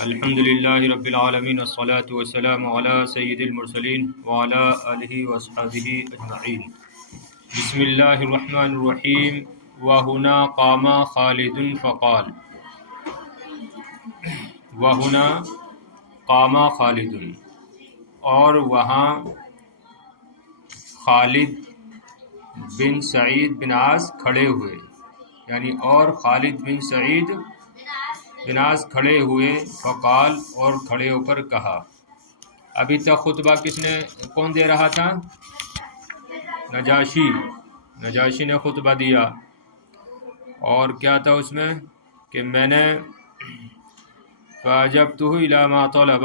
الحمدللہ رب العالمین والصلاة والسلام علی سید المرسلین وعلی آلہ وصحبہ اجمعین۔ بسم اللہ الرحمن الرحیم۔ وہنا قام خالد فقال، وہنا قام خالد، اور وہاں خالد بن سعید بن عاص کھڑے ہوئے، یعنی اور خالد بن سعید بن عاص کھڑے ہوئے، فقال، اور کھڑے ہو کر کہا۔ ابھی تک خطبہ کون دے رہا تھا؟ نجاشی نے خطبہ دیا، اور کیا تھا اس میں کہ میں نے فاجبتہ الی ما طلب،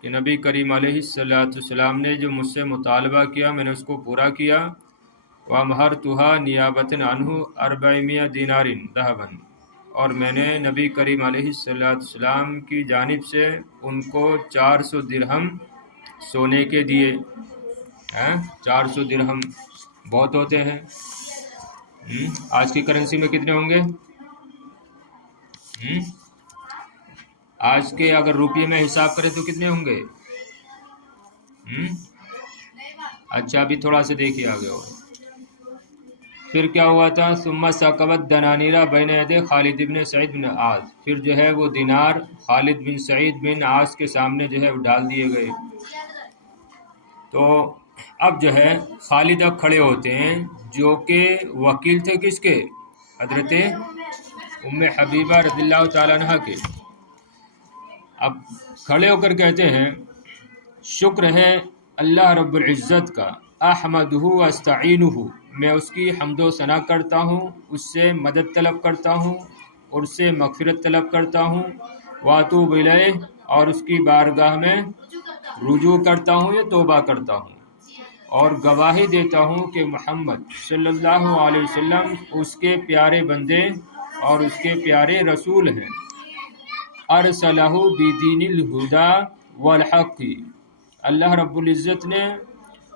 کہ نبی کریم علیہ السلام نے جو مجھ سے مطالبہ کیا میں نے اس کو پورا کیا۔ وامہرتھا نیابۃ عنہ 400 دینار ذہبا، اور میں نے نبی کریم علیہ السلام کی جانب سے ان کو 400 درہم سونے کے دیے۔ 400 درہم بہت ہوتے ہیں، آج کی کرنسی میں کتنے ہوں گے؟ آج کے اگر روپیے میں حساب کریں تو کتنے ہوں گے؟ اچھا، ابھی تھوڑا سا دیکھیے آگے اور پھر کیا ہوا تھا؟ ثم سکبت دنانیرہ بین یدی خالد بن سعید بن عاص، پھر جو ہے وہ دینار خالد بن سعید بن عاص کے سامنے جو ہے وہ ڈال دیے گئے۔ تو اب جو ہے خالد اب کھڑے ہوتے ہیں، جو کہ وکیل تھے کس کے؟ حضرت ام حبیبہ رضی اللہ تعالیٰ عنہ کے۔ اب کھڑے ہو کر کہتے ہیں شکر ہے اللہ رب العزت کا، احمدہ واستعینہ، میں اس کی حمد و ثنا کرتا ہوں، اس سے مدد طلب کرتا ہوں اور اس سے مغفرت طلب کرتا ہوں، واتوب الیہ، اور اس کی بارگاہ میں رجوع کرتا ہوں یا توبہ کرتا ہوں، اور گواہی دیتا ہوں کہ محمد صلی اللہ علیہ وسلم اس کے پیارے بندے اور اس کے پیارے رسول ہیں۔ ارسلہ بدین الہدی والحق، اللہ رب العزت نے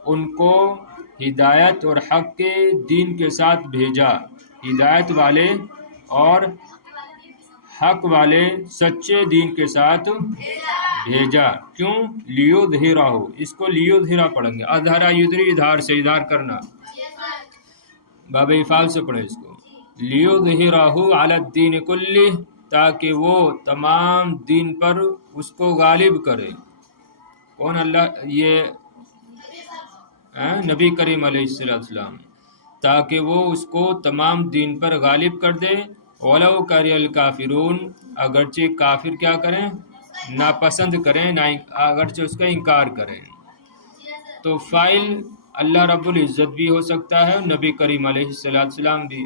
ان کو ہدایت اور حق کے دین کے ساتھ بھیجا، ہدایت والے اور حق والے سچے دین کے ساتھ بھیجا۔ کیوں؟ لیظہرہ، اس کو لیظہرہ پڑھیں گے، اظہرہ یظہر، اظہار سے اظہار کرنا، باب افعال سے پڑھیں اس کو، لیظہرہ علی الدین کلہ، تاکہ وہ تمام دین پر اس کو غالب کرے۔ کون؟ اللہ، یہ نبی کریم علیہ السلام، تاکہ وہ اس کو تمام دین پر غالب کر دے۔ وَلَوْ كَرِهَ الْكَافِرُونَ، اگرچہ کافر کیا کریں؟ ناپسند کریں، اگرچہ اس کا انکار کریں۔ تو فاعل اللہ رب العزت بھی ہو سکتا ہے، نبی کریم علیہ السلام بھی۔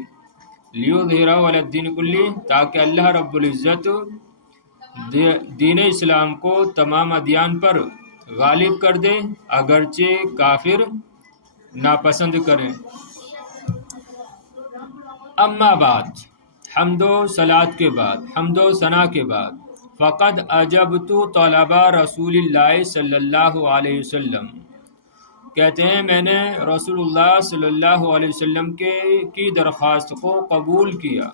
لیظہرہ علی الدین کلہ، تاکہ اللہ رب العزت دین اسلام کو تمام ادیان پر غالب کر دے، اگرچہ کافر ناپسند کریں۔ اما بعد، حمد و صلات کے بعد، حمد و ثنا کے بعد، فقد اجبت طلب رسول اللہ صلی اللہ علیہ وسلم، کہتے ہیں میں نے رسول اللہ صلی اللہ علیہ وسلم کی درخواست کو قبول کیا۔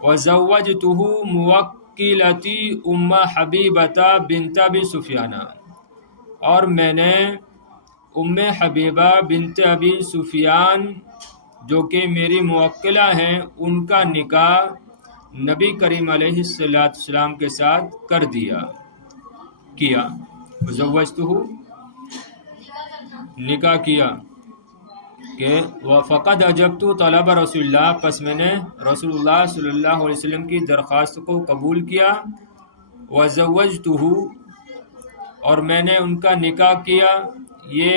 وزوجتہ موکلتی ام حبیبہ بنت ابی سفیان، اور میں نے ام حبیبہ بنت ابی سفیان جو کہ میری موکلہ ہیں، ان کا نکاح نبی کریم علیہ السلام کے ساتھ کر کیا۔ زوجتہ، نکاح کیا کہ فقد اجبت طلب رسول اللہ، پس میں نے رسول اللہ صلی اللہ علیہ وسلم کی درخواست کو قبول کیا۔ وزوجتہ، اور میں نے ان کا نکاح کیا۔ یہ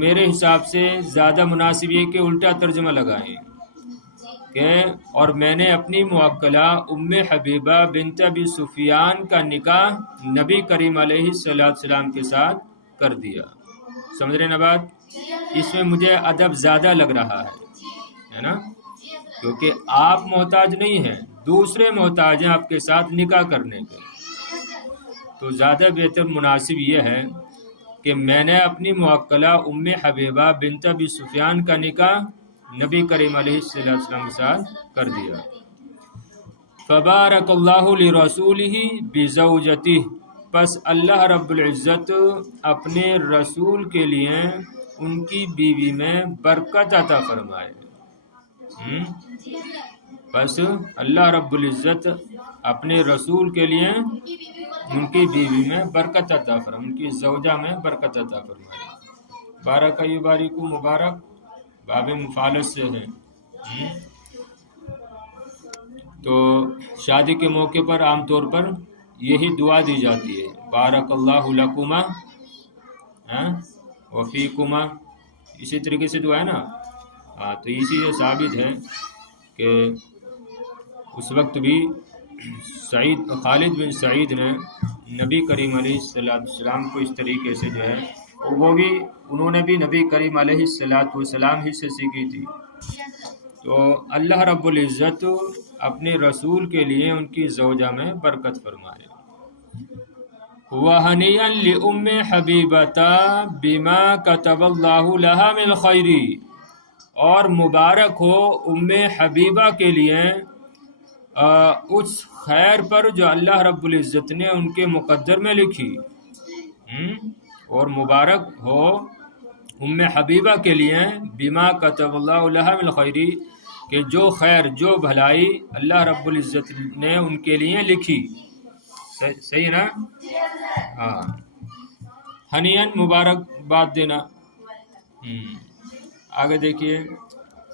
میرے حساب سے زیادہ مناسب یہ کہ الٹا ترجمہ لگائیں کہ اور میں نے اپنی موکلہ ام حبیبہ بنت ابی سفیان کا نکاح نبی کریم علیہ السلام کے ساتھ کر دیا۔ سمجھ رہے نا بات؟ اس میں مجھے ادب زیادہ لگ رہا ہے نا، کیونکہ آپ محتاج نہیں ہیں، دوسرے محتاج ہیں آپ کے ساتھ نکاح کرنے کے۔ تو زیادہ بہتر مناسب یہ ہے کہ میں نے اپنی موکلہ ام حبیبہ بنت ابی سفیان کا نکاح نبی کریم علیہ السلام کے ساتھ کر دیا۔ فبارک اللہ لرسولہ بزوجتہ، پس اللہ رب العزت اپنے رسول کے لیے ان کی بیوی میں برکت عطا فرمائے۔ پس اللہ رب العزت اپنے رسول کے لیے ان کی بیوی میں برکت عطا فرمائے، ان کی زوجہ میں برکت عطا فرمائے۔ بارک یبارک، مبارک باب مفعلت سے ہے۔ تو شادی کے موقع پر عام طور پر یہی دعا دی جاتی ہے، بارک اللہ لکما وفیکما، اسی طریقے سے دعا ہے نا۔ تو اسی سے ثابت ہے کہ اس وقت بھی خالد بن سعید نے نبی کریم علیہ السلام کو اس طریقے سے جو ہے انہوں نے بھی نبی کریم علیہ السلام ہی سے سیکھی تھی۔ تو اللہ رب العزت اپنے رسول کے لیے ان کی زوجہ میں برکت فرمائے۔ وَهَنِيًّا لِأُمِّ حَبِيبَةَ بِمَا كَتَبَ اللَّهُ لَهَا مِنَ الْخَيْرِ، اور مبارک ہو ام حبیبہ کے لیے اس خیر پر جو اللہ رب العزت نے ان کے مقدر میں لکھی۔ اور مبارک ہو ام حبیبہ کے لیے بما کتب اللہ لہا من الخیری، کہ جو خیر جو بھلائی اللہ رب العزت نے ان کے لیے لکھی۔ صحیح نا؟ ہاں، ہنیئن مبارک بات دینا۔ آگے دیکھیے،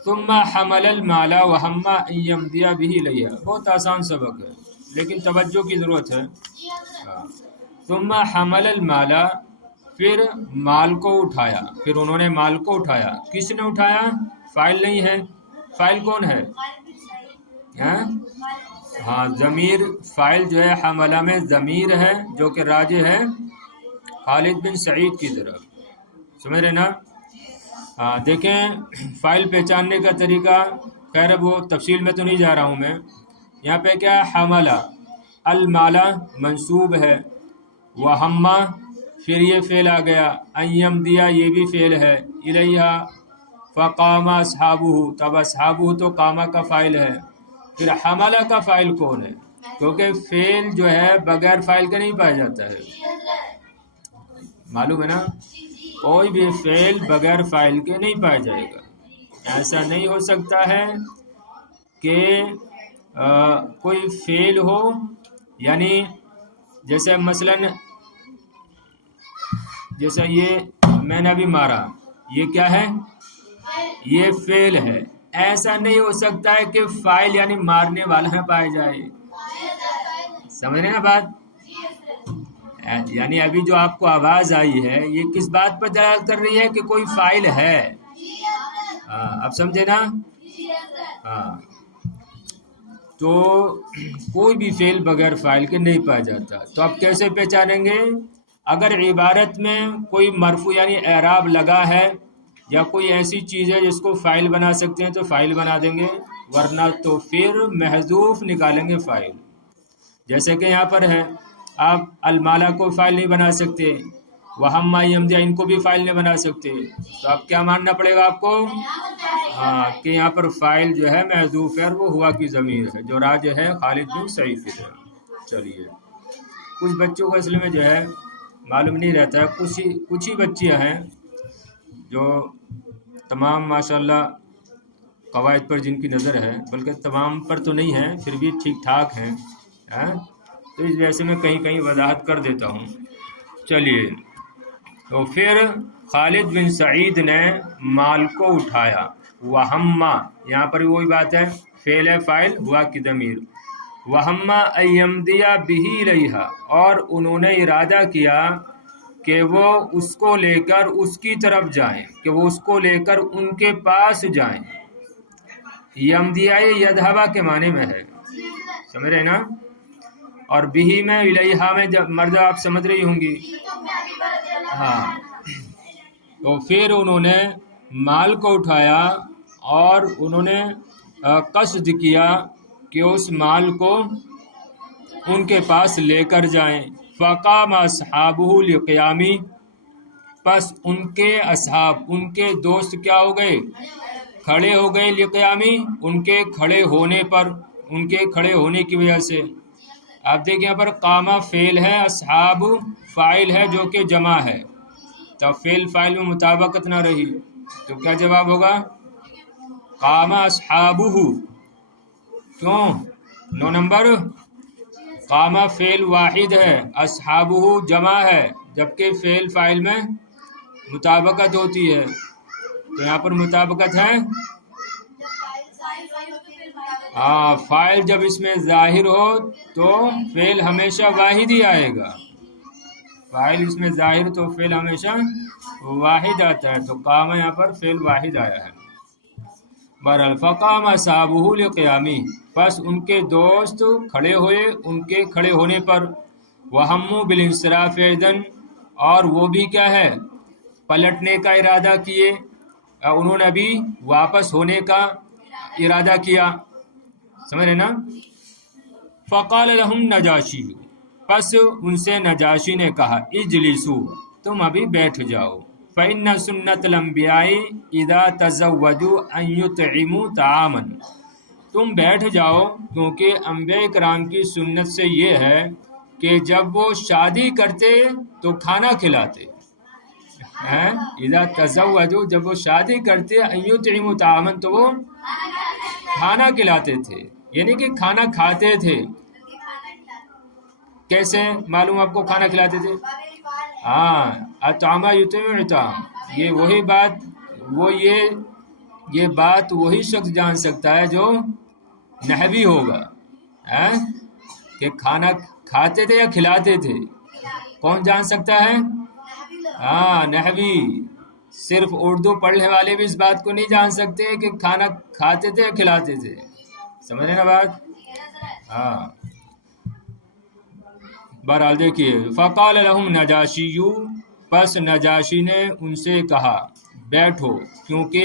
ثم حمل المال وهم ان يمضي به الیہ، بہت آسان سبق ہے لیکن توجہ کی ضرورت ہے۔ ثم حمل المال، پھر مال کو اٹھایا، پھر انہوں نے مال کو اٹھایا۔ کس نے اٹھایا؟ فاعل نہیں ہے، فاعل کون ہے؟ ہاں، ضمیر فاعل جو ہے حملہ میں ضمیر ہے جو کہ راجع ہے خالد بن سعید کی طرف، سمجھ رہے نا؟ دیکھیں فاعل پہچاننے کا طریقہ، خیر وہ تفصیل میں تو نہیں جا رہا ہوں میں۔ یہاں پہ کیا ہے؟ حملہ، المالا منصوب ہے، وہما پھر یہ فعل آ گیا، ان دیا یہ بھی فعل ہے، الیہا فقام اصحابہ، تب اصحابہ تو قامہ کا فاعل ہے۔ پھر حملہ کا فاعل کون ہے؟ کیونکہ فعل جو ہے بغیر فاعل کے نہیں پایا جاتا ہے، معلوم ہے نا؟ کوئی بھی فعل بغیر فاعل کے نہیں پایا جائے گا۔ ایسا نہیں ہو سکتا ہے کہ کوئی فعل ہو، یعنی جیسے مثلا جیسا یہ میں نے ابھی مارا، یہ کیا ہے؟ یہ فعل ہے۔ ایسا نہیں ہو سکتا ہے کہ فاعل یعنی مارنے والا نہ پایا جائے، سمجھ رہے نا بات؟ یعنی ابھی جو آپ کو آواز آئی ہے یہ کس بات پر دلالت کر رہی ہے کہ کوئی فاعل ہے۔ اب سمجھے نا؟ ہاں، تو کوئی بھی فعل بغیر فاعل کے نہیں پایا جاتا۔ تو اب کیسے پہچانیں گے؟ اگر عبارت میں کوئی مرفوع یعنی اعراب لگا ہے یا کوئی ایسی چیز ہے جس کو فاعل بنا سکتے ہیں تو فاعل بنا دیں گے، ورنہ تو پھر محذوف نکالیں گے فاعل۔ جیسے کہ یہاں پر ہے، آپ المالا کو فاعل نہیں بنا سکتے، وہما یمدیا ان کو بھی فاعل نہیں بنا سکتے، تو اب کیا ماننا پڑے گا آپ کو؟ کہ یہاں پر فاعل جو ہے محذوف ہے اور وہ ہوا کی ضمیر ہے جو راجع ہے خالد بن سعید کی طرف۔ چلیے، کچھ بچوں کو اصل میں جو ہے معلوم نہیں رہتا ہے، کچھ ہی بچیاں ہیں جو تمام ماشاءاللہ قواعد پر جن کی نظر ہے، بلکہ تمام پر تو نہیں ہے پھر بھی ٹھیک ٹھاک ہیں، تو اس وجہ سے میں کہیں کہیں وضاحت کر دیتا ہوں۔ چلیے، تو پھر خالد بن سعید نے مال کو اٹھایا، وہما یہاں پر وہی بات ہے، فعل ہے فاعل ہوا کی ضمیر، وہما ایمدیا بہی الیہا، اور انہوں نے ارادہ کیا کہ وہ اس کو لے کر اس کی طرف جائیں، کہ وہ اس کو لے کر ان کے پاس جائیں۔ یمدیا یذہبا کے معنی میں ہے، سمجھ رہے نا؟ اور بہی میں الیہا میں جب مرد آپ سمجھ رہی ہوں گی۔ ہاں، تو پھر انہوں نے مال کو اٹھایا اور انہوں نے قصد کیا کہ اس مال کو ان کے پاس لے کر جائیں۔ فقام اصحابہ لقیامی، پس ان کے اصحاب، ان کے دوست کیا ہو گئے؟ کھڑے ہو گئے، لقیامی ان کے کھڑے ہونے پر، ان کے کھڑے ہونے کی وجہ سے۔ آپ دیکھیں یہاں پر قامہ فعل ہے، اصحاب فاعل ہے جو کہ جمع ہے، تو فعل فاعل میں مطابقت نہ رہی تو کیا جواب ہوگا؟ قامہ اصحابہ۔ کیوں؟ 9 نمبر، قامہ فعل واحد ہے، اصحابہ جمع ہے، جبکہ فعل فاعل میں مطابقت ہوتی ہے، تو یہاں پر مطابقت ہے۔ ہاں، فاعل جب اس میں ظاہر ہو تو فعل ہمیشہ واحد ہی آئے گا، فاعل اس میں ظاہر تو فعل ہمیشہ واحد آتا ہے، تو قامہ یہاں پر فعل واحد آیا ہے۔ بہرحال فقام اصحابہ لقیامی، پس ان کے دوست کھڑے ہوئے ان کے کھڑے ہونے پر، وہموا بالانصراف ایضا، اور وہ بھی کیا ہے؟ پلٹنے کا ارادہ کیے، انہوں نے بھی واپس ہونے کا ارادہ کیا، سمجھ رہے نا؟ فقال لهم نجاشی، پس ان سے نجاشی نے کہا اجلسوا، تم ابھی بیٹھ جاؤ، فإن سنة الانبیاء اذا تزوجوا ان يطعموا طعاما، تم بیٹھ جاؤ کیونکہ انبیاء کرام کی سنت سے یہ ہے کہ جب وہ شادی کرتے تو کھانا کھلاتے ہیں، اذا تزوجوا، جب وہ شادی کرتے، ان يطعموا طعاما، تو وہ کھانا کھلاتے تھے، یعنی کہ کھانا کھاتے تھے۔ کیسے معلوم آپ کو کھانا کھلاتے تھے؟ ہاں، اطعم یطعم اطعام، یہ وہی بات، یہ بات وہی شخص جان سکتا ہے جو نحوی ہوگا، کہ کھانا کھاتے تھے یا کھلاتے تھے، کون جان سکتا ہے؟ ہاں، نحوی۔ صرف اردو پڑھنے والے بھی اس بات کو نہیں جان سکتے کہ کھانا کھاتے تھے یا کھلاتے تھے، سمجھ رہے نا بات؟ ہاں، بہرحال دیکھیے، فقال لهم نجاشی، پس نجاشی نے ان سے کہا بیٹھو، کیونکہ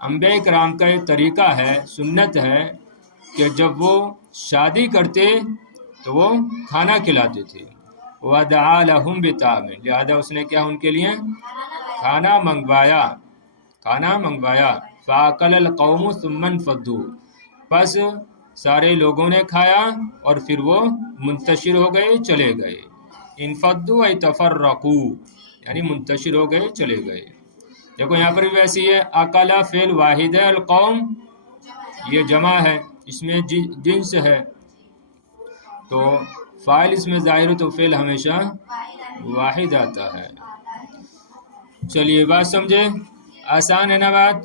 انبیاء کرام کا ایک طریقہ ہے، سنت ہے کہ جب وہ شادی کرتے تو وہ کھانا کھلاتے تھے، ودعا لهم بطعام، لہذا اس نے کیا ان کے لیے؟ کھانا منگوایا، فاکل القوم ثم انفضوا، پس سارے لوگوں نے کھایا اور پھر وہ منتشر ہو گئے، چلے گئے، انفضوا ای تفرقوا، یعنی منتشر ہو گئے، چلے گئے۔ دیکھو یہاں پر بھی ویسی ہے، اکلا فعل واحد ہے، القوم یہ جمع ہے، اس میں جنس ہے، تو فاعل اس میں ظاہر ہو تو فعل ہمیشہ واحد آتا ہے۔ چلیے بات سمجھے، آسان ہے نا بات؟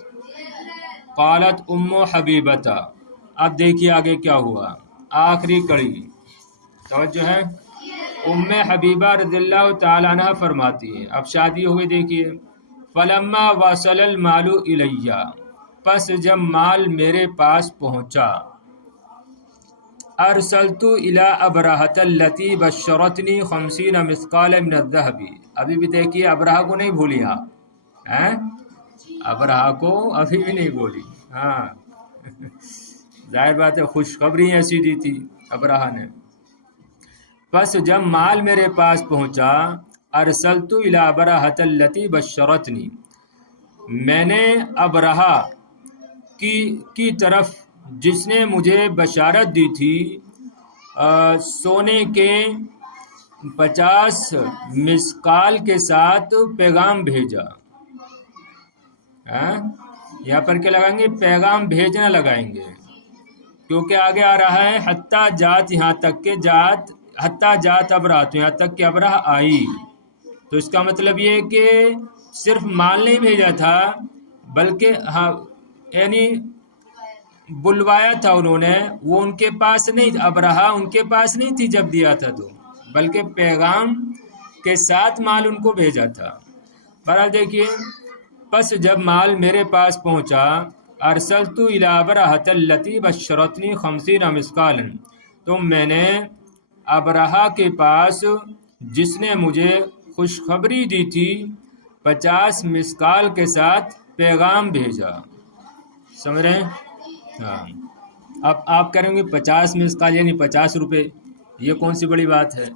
قالت ام حبیبہ، اب دیکھیے آگے کیا ہوا، آخری کڑی توجہ ہے۔ ام حبیبہ رضی اللہ تعالیٰ عنہ فرماتی ہے، اب شادی ہوئی، دیکھیے، فلما وصل المال الیہ، پس جب مال میرے پاس پہنچا، ارسلت الی ابرہۃ التی بشرتنی 50 مثقال من الذہب، ابھی بھی دیکھیے ابرہہ کو نہیں بھولی آپ، ابرہہ کو ابھی بھی نہیں بولی، ہاں ظاہر بات ہے، خوشخبری ایسی دی تھی ابرہہ نے۔ پس جب مال میرے پاس پہنچا، ارسلت الی ابرہۃ التی بشرتنی، میں نے ابرہہ کی طرف جس نے مجھے بشارت دی تھی، سونے کے 50 مثقال کے ساتھ پیغام بھیجا، یہاں پر کیا لگائیں گے؟ پیغام بھیجنا لگائیں گے، کیونکہ آگے آ رہا ہے حتیٰ جات، یہاں تک کہ حتیٰ جات ابرہہ، تو یہاں تک کہ ابرہہ آئی، تو اس کا مطلب یہ کہ صرف مال نہیں بھیجا تھا بلکہ یعنی بلوایا تھا انہوں نے، وہ ان کے پاس نہیں، ابرہہ ان کے پاس نہیں تھی جب دیا تھا تو، بلکہ پیغام کے ساتھ مال ان کو بھیجا تھا۔ بہرحال دیکھیے، پس جب مال میرے پاس پہنچا، ارسلت الی ابرہۃ التی بشرتنی 50 مثقالا، تو میں نے ابرہہ کے پاس جس نے مجھے خوشخبری دی تھی 50 مثقال کے ساتھ پیغام بھیجا، سمجھ رہے ہیں؟ ہاں، اب آپ کریں گے 50 مثقال یعنی 50 روپے، یہ کون سی بڑی بات ہے؟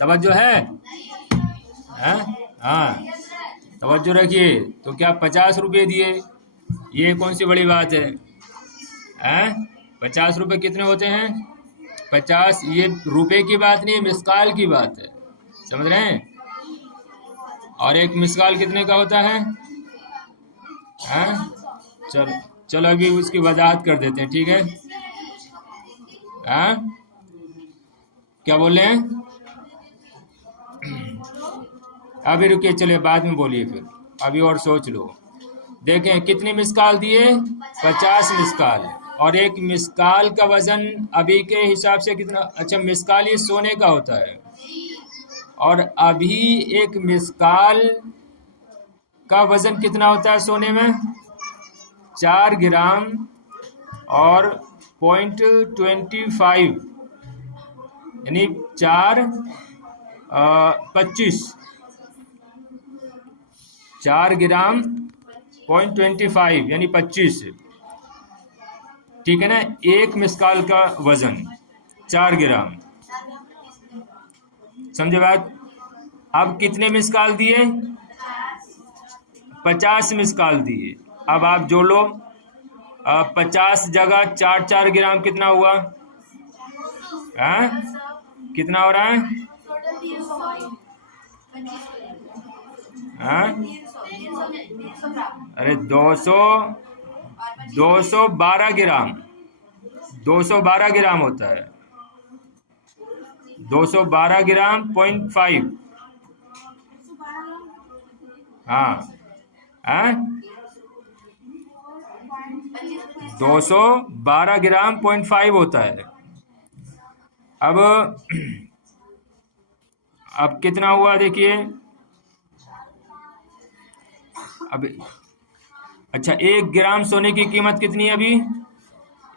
توجہ ہے؟ ہاں توجہ رکھیے، تو کیا 50 روپے دیے، یہ کون سی بڑی بات ہے؟ 50 روپے کتنے ہوتے ہیں؟ 50. یہ روپے کی بات نہیں ہے، مسقال کی بات ہے، سمجھ رہے ہیں؟ اور ایک مسقال کتنے کا ہوتا ہے؟ چلو ابھی اس کی وضاحت کر دیتے ہیں، ٹھیک ہے؟ کیا بول رہے ہیں؟ ابھی رکیے، چلے بعد میں بولیے، پھر ابھی اور سوچ لو. دیکھیں کتنی مسقال دیے؟ 50 مسقال. اور ایک مسقال کا وزن ابھی کے حساب سے کتنا؟ اچھا، مسقال یہ سونے کا ہوتا ہے، اور ابھی ایک مسقال کا وزن کتنا ہوتا ہے سونے میں؟ 4 گرام اور 0.25، یعنی 4 گرام 0.25 یعنی 25، ٹھیک ہے نا؟ ایک مسقال کا وزن 4 گرام، سمجھے بات؟ اب کتنے مسقال دیے؟ 50 مسقال دیے. اب آپ جوڑ لو، 50 جگہ 4 گرام کتنا ہوا؟ کتنا ہو رہا ہے؟ ارے 212 گرام، 212 گرام ہوتا ہے، 212 گرام 0.5. ہاں 212 گرام 0.5 ہوتا ہے. اب کتنا ہوا دیکھیے. اب اچھا، 1 گرام سونے کی قیمت کتنی ہے ابھی؟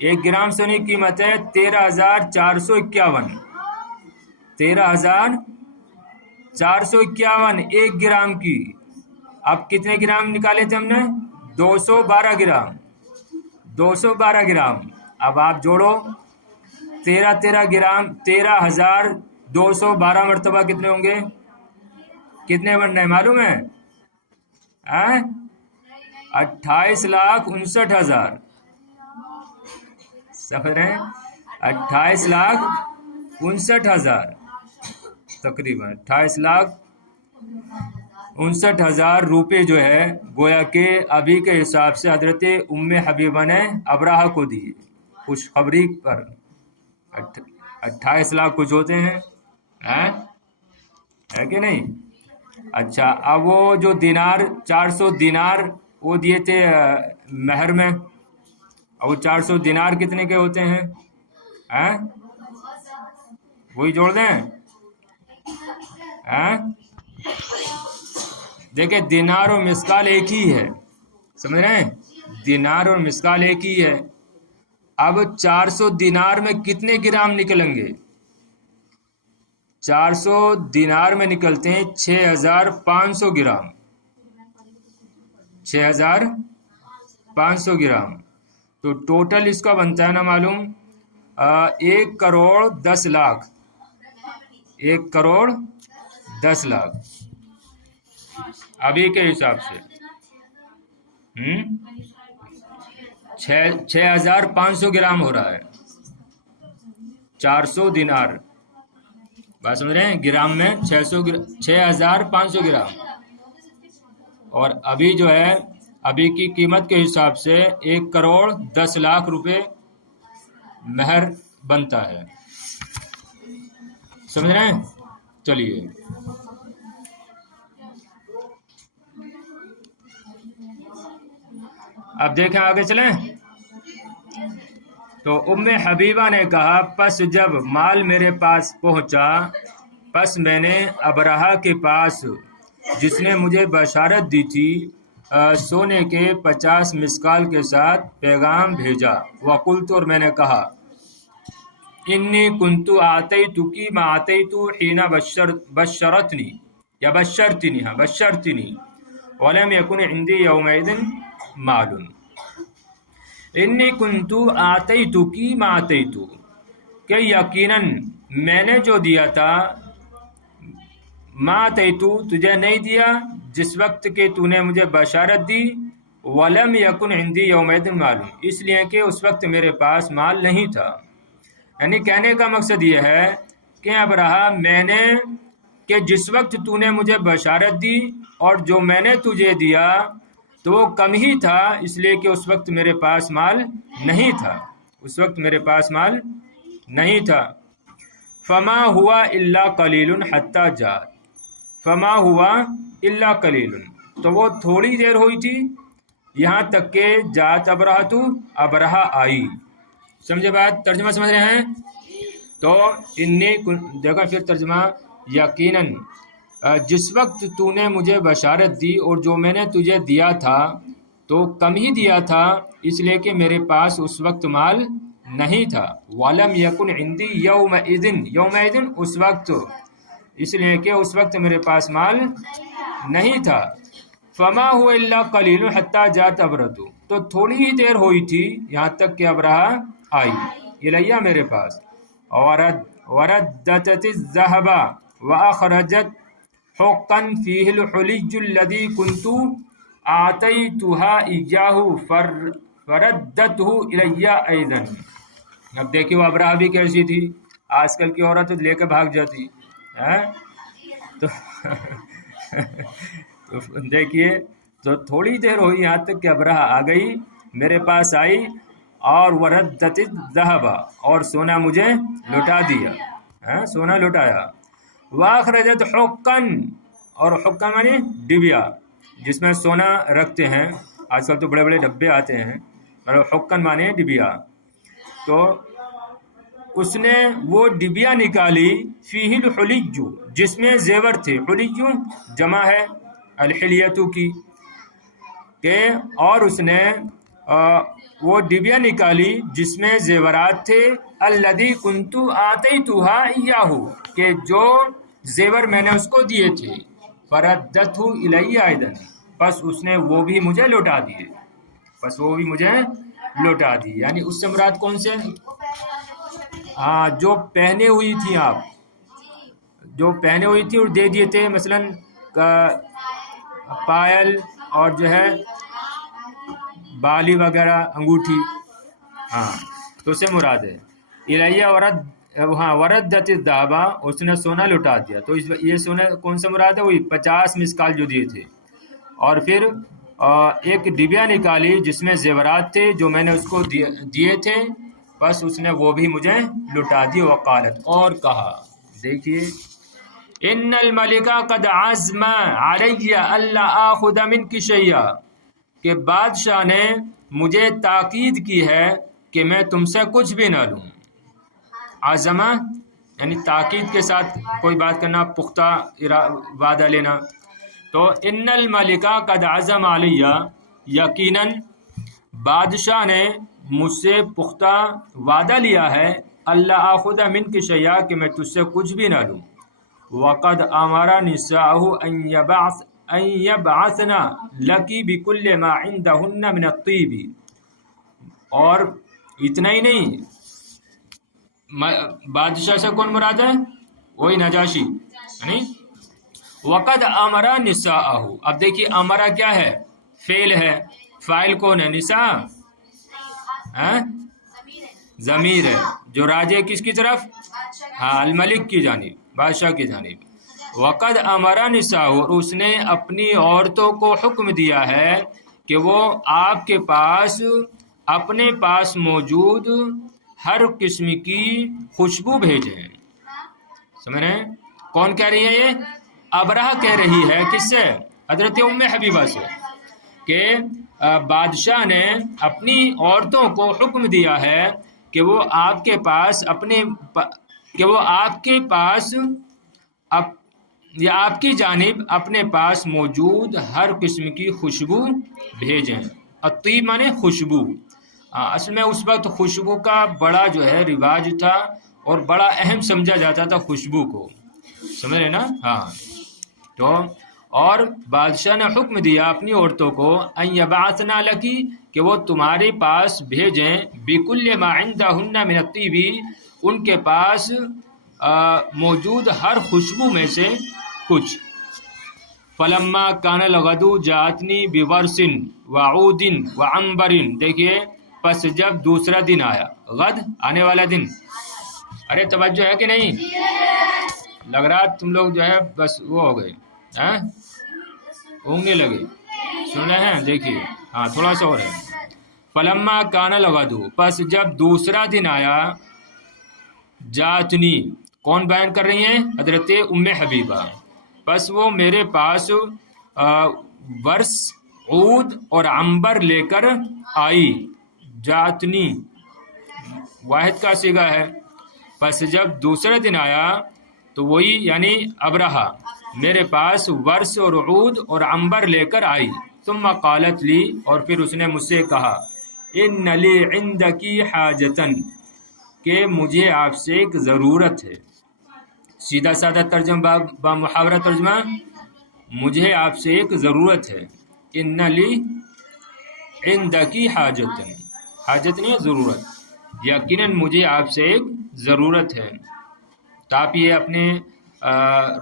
1 گرام سونے کی قیمت ہے 13,451. 13,451 1 گرام کی. اب کتنے گرام نکالے تھے ہم نے؟ 212 گرام. 212 گرام. اب آپ جوڑو، 13 گرام 13,212 مرتبہ کتنے ہوں گے؟ کتنے بننا ہے معلوم ہے؟ 28,59,000. سمجھ رہے ہیں؟ 28,59,000 تقریباً 28,59,000 روپے جو ہے گویا کہ ابھی کے حساب سے حضرت ام حبیبہ نے ابرہہ کو دی، خوشخبری پر. 28 لاکھ کچھ ہوتے ہیں، ہے کہ نہیں؟ اچھا، اب وہ جو دینار 400 دینار وہ دیے تھے مہر میں، اور وہ 400 دینار کتنے کے ہوتے ہیں؟ وہی جوڑ دیں. دیکھیں دینار اور مسقال ایک ہی ہے، سمجھ رہے ہیں؟ دینار اور مسقال ایک ہی ہے. اب 400 دینار میں کتنے گرام نکلیں گے؟ 400 دینار میں نکلتے ہیں 6,500 گرام. 6,500 گرام. تو ٹوٹل اس کا بنتا ہے نا معلوم 1,10,00,000. 1,10,00,000 ابھی کے حساب سے. 6,500 گرام ہو رہا ہے 400 دینار. بات سمجھ رہے ہیں؟ گرام میں 6,500 گرام. اور ابھی جو ہے ابھی کی قیمت کے حساب سے 1,10,00,000 روپے مہر بنتا ہے. سمجھ رہے ہیں؟ چلیے اب دیکھیں آگے چلیں. تو ام حبیبہ نے کہا پس جب مال میرے پاس پہنچا، پس میں نے ابرہہ کے پاس جس نے مجھے بشارت دی تھی سونے کے 50 مسقال کے ساتھ پیغام بھیجا. وقلت، اور میں نے کہا انی کنت آتیتکی ما آتیت حین بشرتنی یا بشرتنی ولم یکن عندی یومئذ مال. انی کنت آتیتکی ما آتیت، کہ یقیناً میں نے جو دیا تھا، ما آتیت تجھے نہیں دیا جس وقت کہ تو نے مجھے بشارت دی، ولم یکن عندی یومئذ مال، اس لیے کہ اس وقت میرے پاس مال نہیں تھا۔ یعنی کہنے کا مقصد یہ ہے کہ ابرہا میں نے کہ جس وقت تو نے مجھے بشارت دی اور جو میں نے تجھے دیا تو وہ کم ہی تھا، اس لیے کہ اس وقت میرے پاس مال نہیں تھا، اس وقت میرے پاس مال نہیں تھا۔ فما ہوا الا قلیل حتی جاء، فما ہوا الا قلیل، تو وہ تھوڑی دیر ہوئی تھی یہاں تک کہ جات ابرہۃ، ابرہا آئی۔ سمجھے بات؟ ترجمہ سمجھ رہے ہیں؟ تو انی دیکھا پھر ترجمہ، یقیناً جس وقت تو نے مجھے بشارت دی اور جو میں نے تجھے دیا تھا تو کم ہی دیا تھا، اس لیے کہ میرے پاس اس وقت مال نہیں تھا۔ وَلَمْ يَكُنْ عِنْدِي يَوْمَئِذٍ، یومئذ اس وقت، اس لیے کہ اس وقت میرے پاس مال نہیں تھا۔ فما هو الا قلیل حتی جاءت ابرہۃ، تو تھوڑی ہی دیر ہوئی تھی یہاں تک کہ ابرہا آئی، الیہ میرے پاس۔ وردت الذهب واخرجت حقا فيه الحلي الذي كنت اعطيتها اياه فردته الي ايضا۔ اب دیکھیے وہ ابرہا بھی کیسی تھی، آج کل کی عورت لے کے بھاگ جاتی ہے تو دیکھیے، تو تھوڑی دیر ہوئی یہاں تک کہ ابرہا آ گئی، میرے پاس آئی، اور وردت الذهب، اور سونا مجھے لوٹا دیا، سونا لوٹایا۔ واخرجت حقا، اور حقا معنی ڈبیا جس میں سونا رکھتے ہیں، آج کل تو بڑے بڑے ڈبے آتے ہیں، مطلب حقا معنی ڈبیا، تو اس نے وہ ڈبیا نکالی، فیہ الحلی، جس میں زیور تھے، حلی جمع ہے الحلیتو کی، کہ اور اس نے وہ ڈبیا نکالی جس میں زیورات تھے، الذی کنت آتیتها ایاہ، کہ جو زیور میں نے اس کو دیے تھے، فردته الی ایضا، بس اس نے وہ بھی مجھے لوٹا دیے، بس وہ بھی مجھے لوٹا دی۔ یعنی اس سے مراد کون سے؟ ہاں، جو پہنے ہوئی تھی آپ، جو پہنے ہوئی تھی اور دے دیے تھے، مثلا پائل اور جو ہے بالی وغیرہ، انگوٹھی، ہاں تو اسے مراد ہے الیہ وردت الذهب، اس نے سونا لوٹا دیا، تو یہ سونا کون سا مراد ہے؟ وہی 50 مسکال جو دیے تھے، اور پھر ایک ڈبیا نکالی جس میں زیورات تھے جو میں نے اس کو دیے تھے، بس اس نے وہ بھی مجھے لوٹا دی۔ وقالت، اور کہا، دیکھیے، ان الملک قد عزم علی الا آخذ منک شیئا، کہ بادشاہ نے مجھے تاکید کی ہے کہ میں تم سے کچھ بھی نہ لوں۔ عزمہ یعنی تاکید کے ساتھ کوئی بات کرنا، پختہ وعدہ لینا۔ تو ان الملک قد عزم علی، یقیناً بادشاہ نے مجھ سے پختہ وعدہ لیا ہے، اللہ آخذ منک شیئا، کہ میں تجھ سے کچھ بھی نہ لوں۔ وقد امر نساءه ان یبعثن لکی بکل ما عندهن من الطیب، اور اتنا ہی نہیں، بادشاہ سے کون مراد ہے؟ وہی نجاشی، یعنی وقد امر نساءه، اب دیکھیے امرا کیا ہے؟ فعل ہے، فاعل کون ہے؟ نساء، ضمیر ہے جو راجع کس کی طرف؟ ہاں، الملک کی جانب، بادشاہ کی جانب۔ وقد امر نساء، اور اس نے اپنی عورتوں کو حکم دیا ہے کہ وہ آپ کے پاس اپنے پاس موجود ہر قسم کی خوشبو بھیجیں۔ سمجھ رہے ہیں؟ کون کہہ رہی ہے یہ؟ ابرہا کہہ رہی ہے، کس سے؟ حضرت ام حبیبہ سے، کہ بادشاہ نے اپنی عورتوں کو حکم دیا ہے کہ وہ آپ کے پاس یا آپ کی جانب اپنے پاس موجود ہر قسم کی خوشبو بھیجیں۔ الطیب مانے خوشبو، اصل میں اس وقت خوشبو کا بڑا جو ہے رواج تھا اور بڑا اہم سمجھا جاتا تھا خوشبو کو، سمجھ رہے نا؟ ہاں، تو اور بادشاہ نے حکم دیا اپنی عورتوں کو، ان یبعثن لکی، کہ وہ تمہارے پاس بھیجیں، بکل ما عندهن من الطیب، ان کے پاس موجود ہر خوشبو میں سے کچھ۔ فلما کان الغدو جاتنی بورسن وعود وعنبر، دیکھیے پس جب دوسرا دن آیا، غد آنے والا دن، ارے توجہ ہے کہ نہیں؟ لگ رہا تم لوگ جو ہے بس وہ ہو گئے، اونگنے لگے، سن رہے ہیں؟ دیکھیے ہاں تھوڑا سا اور ہے، فلما کان الغدو، پس جب دوسرا دن آیا، جاتنی کون بیان کر رہی ہیں؟ حضرت ام حبیبہ، پس وہ میرے پاس ورس، عود اور عنبر لے کر آئی، جاتنی واحد کا صیغہ ہے، پس جب دوسرا دن آیا تو وہی یعنی ابرہا میرے پاس ورس اور عود اور عنبر لے کر آئی، ثم قالت لی، اور پھر اس نے مجھ سے کہا، ان لی عندکی حاجتن، کہ مجھے آپ سے ایک ضرورت ہے، سیدھا سادہ ترجمہ با محاورہ ترجمہ، مجھے آپ سے ایک ضرورت ہے، ان لی عندکی حاجتن، حاجت نہیں ہے ضرورت، یقیناً مجھے آپ سے ایک ضرورت ہے۔ تو آپ یہ اپنے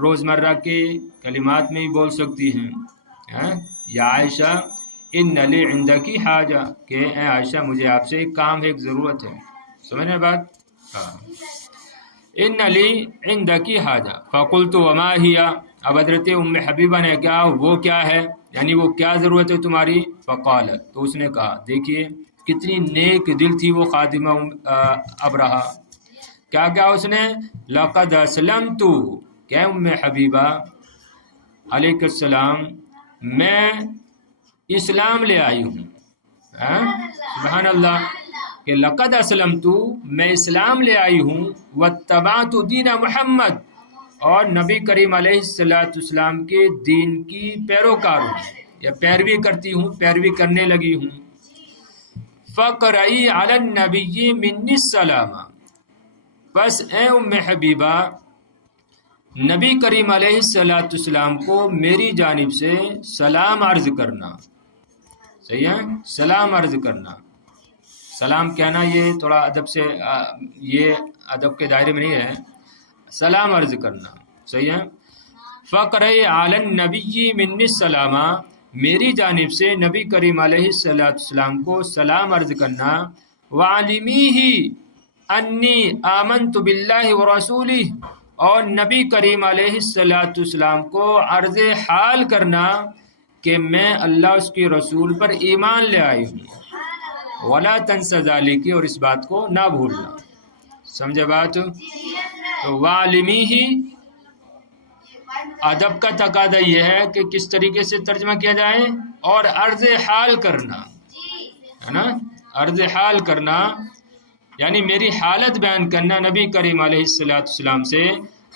روزمرہ کے کلمات میں بھی بول سکتی ہیں، یا عائشہ ان لی عندکی حاجہ، کہ اے عائشہ مجھے آپ سے ایک کام ہے، ایک ضرورت ہے، سمجھنے بات؟ ہاں، ان لی عندکی حاجہ، فقلت وما ہی، اب حضرت ام حبیبہ نے کہا وہ کیا ہے، یعنی وہ کیا ضرورت ہے تمہاری؟ فقالت، تو اس نے کہا، دیکھیے کتنی نیک دل تھی وہ خادمہ ابرہا، کیا کہا اس نے؟ لقد اسلمت، کہ ام حبیبہ علیہ السلام میں اسلام لے آئی ہوں، سبحان اللہ، کہ لقد اسلمت، میں اسلام لے آئی ہوں، واتبعت دین محمد، اور نبی کریم علیہ السلام کے دین کی پیروکار ہوں، یا پیروی کرتی ہوں، پیروی کرنے لگی ہوں۔ فقرئی علی النبی منی السلام، بس اے ام حبیبہ نبی کریم علیہ السلام کو میری جانب سے سلام عرض کرنا، صحیح ہے؟ سلام عرض کرنا، سلام کہنا یہ تھوڑا ادب سے، یہ ادب کے دائرے میں نہیں ہے، سلام عرض کرنا، صحیح ہے؟ فقرئی علی النبی منی السلام، میری جانب سے نبی کریم علیہ السلام کو سلام عرض کرنا، وعلمیہ انی آمنت باللہ ورسولہ، اور نبی کریم علیہ السلام کو عرض حال کرنا کہ میں اللہ اس کے رسول پر ایمان لے آئی ہوں، ولا تنس ذالک، اور اس بات کو نہ بھولنا، سمجھے بات؟ تو وعلمیہ، ادب کا تقاضا یہ ہے کہ کس طریقے سے ترجمہ کیا جائے، اور عرض حال کرنا ہے نا، عرض حال کرنا یعنی میری حالت بیان کرنا نبی کریم علیہ السلام سے،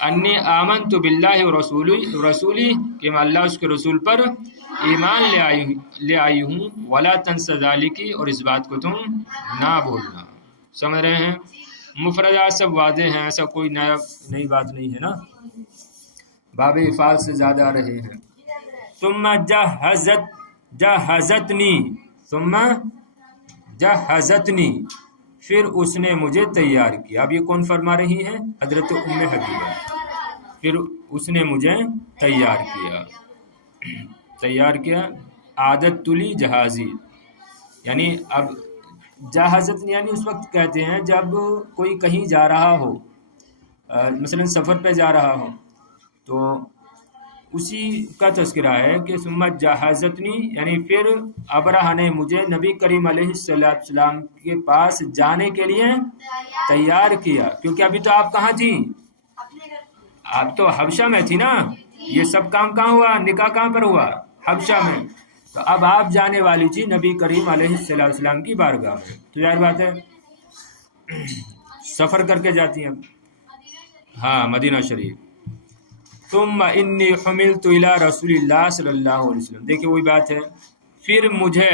انی آمنت باللہ ورسولہ، کہ میں اللہ اس کے رسول پر ایمان لے آئی ہوں، ولا تنس ذالک، اور اس بات کو تم نہ بھولنا، سمجھ رہے ہیں؟ مفردات سب واضح ہیں، ایسا کوئی نئی بات نہیں ہے نا، باب افعال سے زیادہ آ رہے ہیں۔ ثم جہزتنی، ثم جہزتنی، پھر اس نے مجھے تیار کیا، اب یہ کون فرما رہی ہیں؟ حضرت ام حبیبہ، پھر اس نے مجھے تیار کیا، عادت لی جہازی، یعنی اب جہازت یعنی اس وقت کہتے ہیں جب کوئی کہیں جا رہا ہو، مثلا سفر پہ جا رہا ہو، تو اسی کا تذکرہ ہے کہ ثم جہازتنی، یعنی پھر ابرہہ نے مجھے نبی کریم علیہ السلام کے پاس جانے کے لیے تیار کیا، کیونکہ ابھی تو آپ کہاں تھیں؟ آپ تو حبشہ میں تھی نا، یہ سب کام کہاں ہوا؟ نکاح کہاں پر ہوا؟ حبشہ میں، تو اب آپ جانے والی تھی نبی کریم علیہ السلام کی بارگاہ میں، تو یار بات ہے سفر کر کے جاتی ہیں، ہاں مدینہ شریف۔ ثم انی حملت الی رسول اللہ صلی اللہ علیہ وسلم، دیکھیں وہی بات ہے، پھر مجھے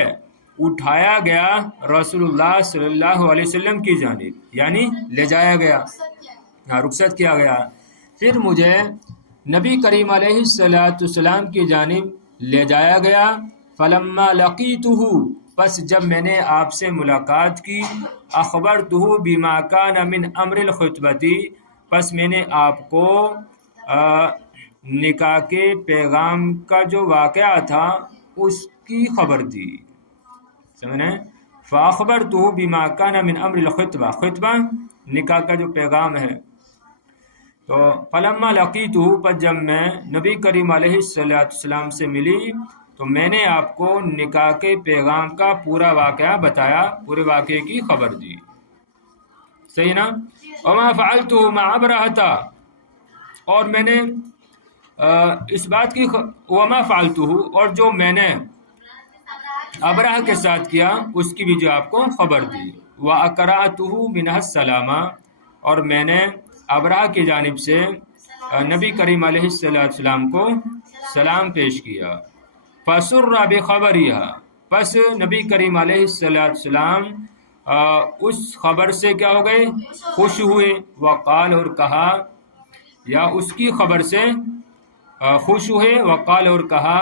اٹھایا گیا رسول اللہ صلی اللہ علیہ وسلم کی جانب، یعنی لے جایا گیا، رخصت کیا گیا، پھر مجھے نبی کریم علیہ السلام کی جانب لے جایا گیا، فلما لقیتہ، پس جب میں نے آپ سے ملاقات کی، اخبرتہ بما کان من امر الخطبۃ، پس میں نے آپ کو نکاح کے پیغام کا جو واقعہ تھا اس کی خبر دی. سمجھیں؟ فاخبرتہ بما کان من امر الخطبہ، خطبہ نکاح کا جو پیغام ہے. تو فلما لقیتہ، پر جب میں نبی کریم علیہ السلام سے ملی تو میں نے آپ کو نکاح کے پیغام کا پورا واقعہ بتایا، پورے واقعے کی خبر دی. صحیح نا؟ وما فعلتہ مع ابرہۃ، اور میں نے اس بات کی وما فعلتہ، اور جو میں نے ابرہ کے ساتھ کیا اس کی بھی جو آپ کو خبر دی. وَأَقْرَأْتُهُ مِنْهَا السَّلَامَ، اور میں نے ابرہ کی جانب سے نبی کریم علیہ السلام کو سلام پیش کیا. فَسُرَّ بِخَبَرِهَا، پس نبی کریم علیہ السلام اس خبر سے کیا ہو گئے؟ خوش ہوئے. وقال، اور کہا، یا اس کی خبر سے خوش ہوئے. وقال، اور کہا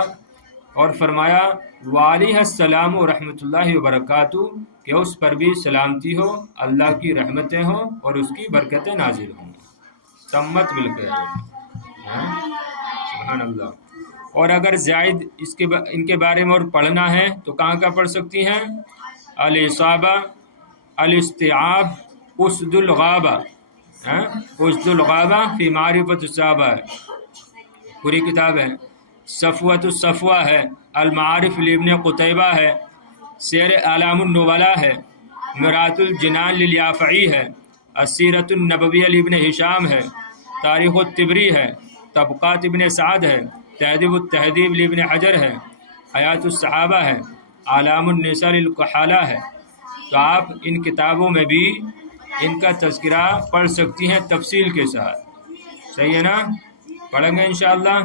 اور فرمایا، وعلیہ السلام و رحمۃ اللہ وبرکاتہ، کہ اس پر بھی سلامتی ہو، اللہ کی رحمتیں ہوں اور اس کی برکتیں نازل ہوں. تمت مل کر سبحان اللہ. اور اگر زائد ان کے بارے میں اور پڑھنا ہے تو کہاں کا پڑھ سکتی ہیں؟ الاصابہ، الاستیعاب، اسد الغابہ، اسد الغابہ فی معرفت الصحابہ، پوری کتاب ہے. صفوۃ الصفوہ ہے، المعارف لابن قتیبہ ہے، سیر اعلام النبلاء ہے، مرات الجنان للیافعی ہے، السیرۃ النبویہ لابن ہشام ہے، تاریخ الطبری ہے، طبقات ابن سعد ہے، تہذیب التہذیب لابن حجر ہے، حیات الصحابہ ہے، اعلام النساء للکحالہ ہے. تو آپ ان کتابوں میں بھی ان کا تذکرہ پڑھ سکتی ہیں تفصیل کے ساتھ. صحیح ہے نا؟ پڑھیں گے انشاءاللہ.